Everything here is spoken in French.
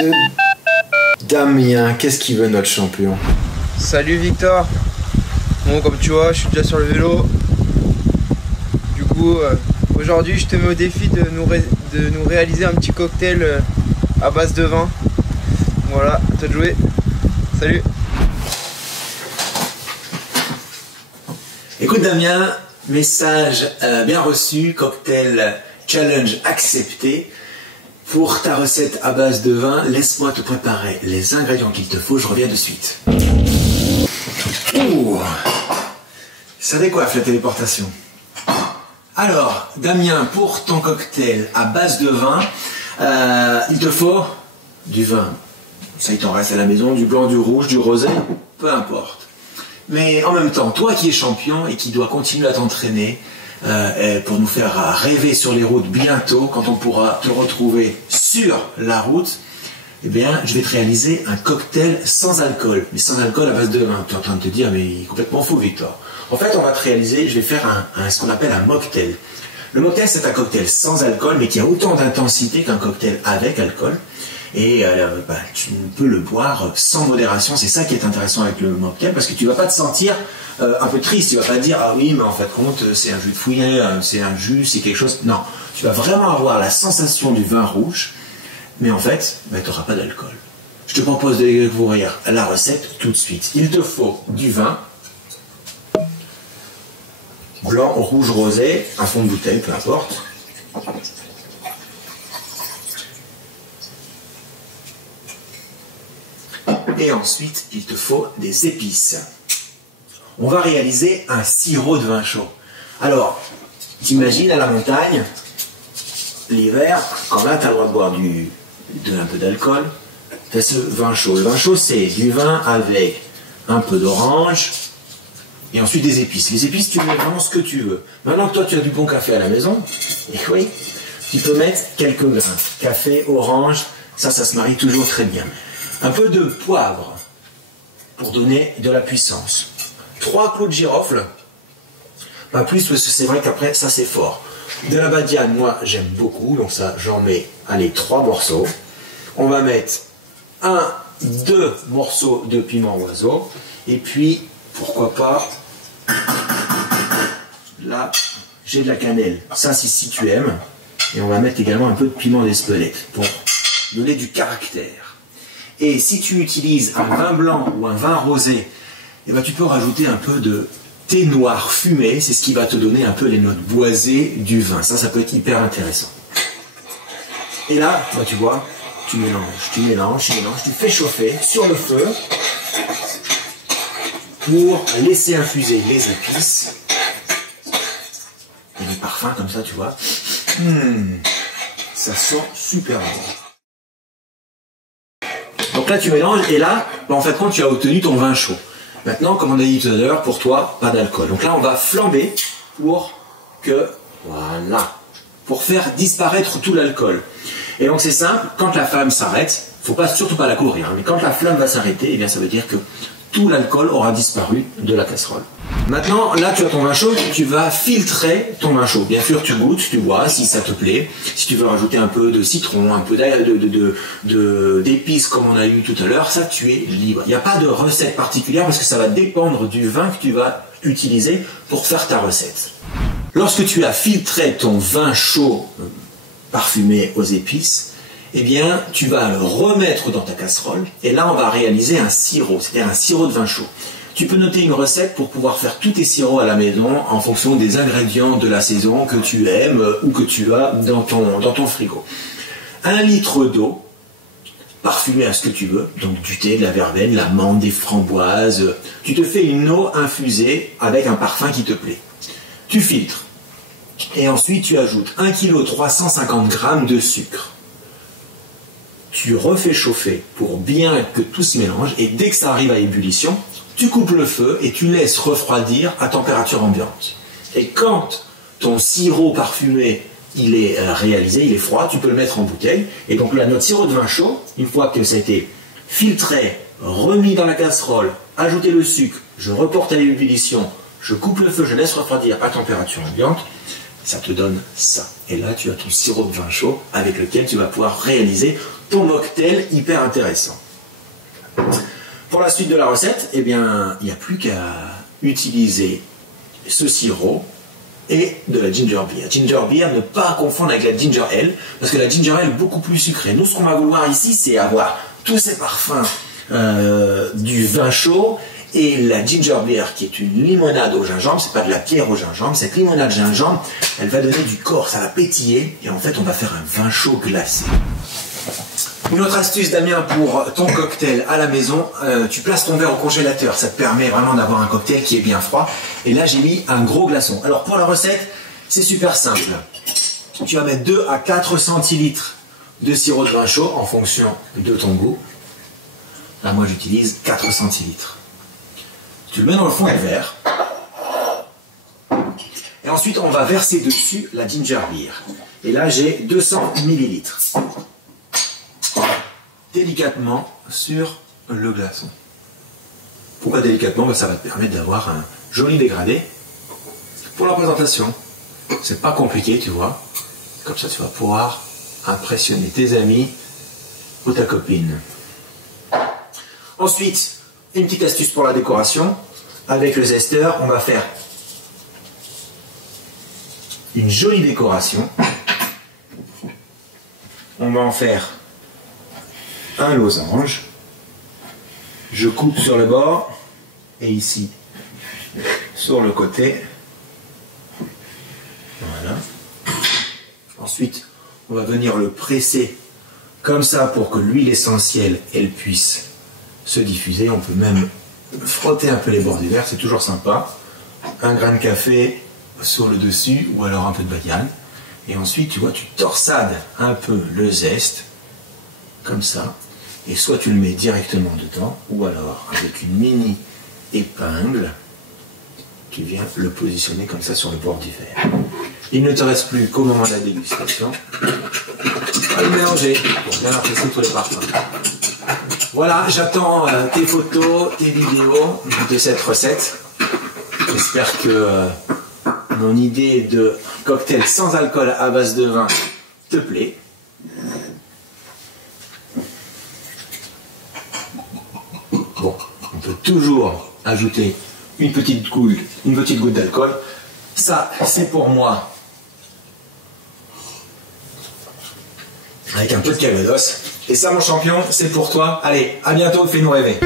de Damien. Qu'est-ce qu'il veut notre champion? Salut Victor. Bon, comme tu vois, je suis déjà sur le vélo. Du coup, aujourd'hui, je te mets au défi de nous réaliser un petit cocktail à base de vin. Voilà, à toi de jouer. Salut. Écoute Damien, message bien reçu, cocktail challenge accepté. Pour ta recette à base de vin, laisse-moi te préparer les ingrédients qu'il te faut, je reviens de suite. Ouh, ça décoiffe la téléportation. Alors, Damien, pour ton cocktail à base de vin, il te faut du vin. Ça, il t'en reste à la maison, du blanc, du rouge, du rosé, peu importe. Mais en même temps, toi qui es champion et qui dois continuer à t'entraîner, pour nous faire rêver sur les routes bientôt, quand on pourra te retrouver sur la route, eh bien, je vais te réaliser un cocktail sans alcool, mais sans alcool à base de vin. Tu es en train de te dire, mais il est complètement fou, Victor. En fait, on va te réaliser, je vais faire ce qu'on appelle un mocktail. Le mocktail, c'est un cocktail sans alcool, mais qui a autant d'intensité qu'un cocktail avec alcool. Et tu peux le boire sans modération. C'est ça qui est intéressant avec le mocktail, parce que tu ne vas pas te sentir un peu triste. Tu ne vas pas te dire, ah oui, mais en fait, compte, c'est un jus de fruits, c'est un jus, c'est quelque chose. Non, tu vas vraiment avoir la sensation du vin rouge, mais en fait, tu n'auras pas d'alcool. Je te propose de découvrir la recette tout de suite. Il te faut du vin, blanc, rouge, rosé, un fond de bouteille, peu importe. Et ensuite, il te faut des épices. On va réaliser un sirop de vin chaud. Alors, t'imagines à la montagne, l'hiver, quand là, tu as le droit de boire un peu d'alcool, tu as ce vin chaud. Le vin chaud, c'est du vin avec un peu d'orange et ensuite des épices. Les épices, tu mets vraiment ce que tu veux. Maintenant que toi, tu as du bon café à la maison, et oui, tu peux mettre quelques grains. Café, orange, ça se marie toujours très bien. Un peu de poivre pour donner de la puissance. 3 clous de girofle, pas plus parce que c'est vrai qu'après ça c'est fort. De la badiane, moi j'aime beaucoup, donc ça j'en mets, allez, 3 morceaux. On va mettre 2 morceaux de piment oiseau, et puis pourquoi pas, là j'ai de la cannelle, ça c'est si tu aimes, et on va mettre également un peu de piment d'Espelette pour donner du caractère. Et si tu utilises un vin blanc ou un vin rosé, eh ben tu peux rajouter un peu de thé noir fumé, c'est ce qui va te donner un peu les notes boisées du vin. Ça peut être hyper intéressant. Et là, tu vois, tu mélanges, tu fais chauffer sur le feu pour laisser infuser les épices et les parfums comme ça, tu vois. Ça sent super bon. Donc là tu mélanges et là, en fait quand tu as obtenu ton vin chaud. Maintenant, comme on a dit tout à l'heure, pour toi, pas d'alcool. Donc là on va flamber pour faire disparaître tout l'alcool. Et donc c'est simple, quand la flamme s'arrête, faut surtout pas la couvrir, mais quand la flamme va s'arrêter, eh bien ça veut dire que tout l'alcool aura disparu de la casserole. Maintenant, là tu as ton vin chaud, tu vas filtrer ton vin chaud. Bien sûr, tu goûtes, tu bois, si ça te plaît. Si tu veux rajouter un peu de citron, un peu d'épices comme on a eu tout à l'heure, ça tu es libre. Il n'y a pas de recette particulière parce que ça va dépendre du vin que tu vas utiliser pour faire ta recette. Lorsque tu as filtré ton vin chaud parfumé aux épices, eh bien, tu vas le remettre dans ta casserole et là, on va réaliser un sirop, c'est-à-dire un sirop de vin chaud. Tu peux noter une recette pour pouvoir faire tous tes sirops à la maison en fonction des ingrédients de la saison que tu aimes ou que tu as dans ton frigo. 1 litre d'eau, parfumée à ce que tu veux, donc du thé, de la verveine, de la menthe, des framboises. Tu te fais une eau infusée avec un parfum qui te plaît. Tu filtres et ensuite tu ajoutes 1 kg 350 g de sucre. Tu refais chauffer pour bien que tout se mélange et dès que ça arrive à ébullition, tu coupes le feu et tu laisses refroidir à température ambiante. Et quand ton sirop parfumé il est réalisé, il est froid, tu peux le mettre en bouteille. Et donc là, notre sirop de vin chaud, une fois que ça a été filtré, remis dans la casserole, ajouté le sucre, je reporte à l'ébullition, je coupe le feu, je laisse refroidir à température ambiante, ça te donne ça. Et là, tu as ton sirop de vin chaud avec lequel tu vas pouvoir réaliser ton mocktail hyper intéressant. Pour la suite de la recette, eh bien, il n'y a plus qu'à utiliser ce sirop et de la ginger beer. Ginger beer, ne pas confondre avec la ginger ale, parce que la ginger ale est beaucoup plus sucrée. Nous, ce qu'on va vouloir ici, c'est avoir tous ces parfums du vin chaud et la ginger beer, qui est une limonade au gingembre. C'est pas de la bière au gingembre. Cette limonade gingembre, elle va donner du corps, ça va pétiller, et en fait, on va faire un vin chaud glacé. Une autre astuce, Damien, pour ton cocktail à la maison, tu places ton verre au congélateur. Ça te permet vraiment d'avoir un cocktail qui est bien froid. Et là, j'ai mis un gros glaçon. Alors, pour la recette, c'est super simple. Tu vas mettre 2 à 4 centilitres de sirop de vin chaud en fonction de ton goût. Là, moi, j'utilise 4 centilitres. Tu le mets dans le fond du verre. Et ensuite, on va verser dessus la ginger beer. Et là, j'ai 200 millilitres. Délicatement sur le glaçon. Pourquoi délicatement? Ça va te permettre d'avoir un joli dégradé pour la présentation. C'est pas compliqué, tu vois. Comme ça, tu vas pouvoir impressionner tes amis ou ta copine. Ensuite, une petite astuce pour la décoration. Avec le zesteur, on va faire une jolie décoration. On va en faire un losange. Je coupe sur le bord et ici sur le côté. Voilà. Ensuite, on va venir le presser comme ça pour que l'huile essentielle elle puisse se diffuser. On peut même frotter un peu les bords du verre, c'est toujours sympa. Un grain de café sur le dessus ou alors un peu de badiane. Et ensuite, tu vois, tu torsades un peu le zeste comme ça. Et soit tu le mets directement dedans, ou alors avec une mini épingle, tu viens le positionner comme ça sur le bord du verre. Il ne te reste plus qu'au moment de la dégustation à le mélanger pour bien apprécier tous les parfums. Voilà, j'attends tes photos, tes vidéos de cette recette. J'espère que mon idée de cocktail sans alcool à base de vin te plaît. Bon, on peut toujours ajouter une petite goutte d'alcool. Ça, c'est pour moi. Avec un peu de calvados. Et ça, mon champion, c'est pour toi. Allez, à bientôt, fais-nous rêver.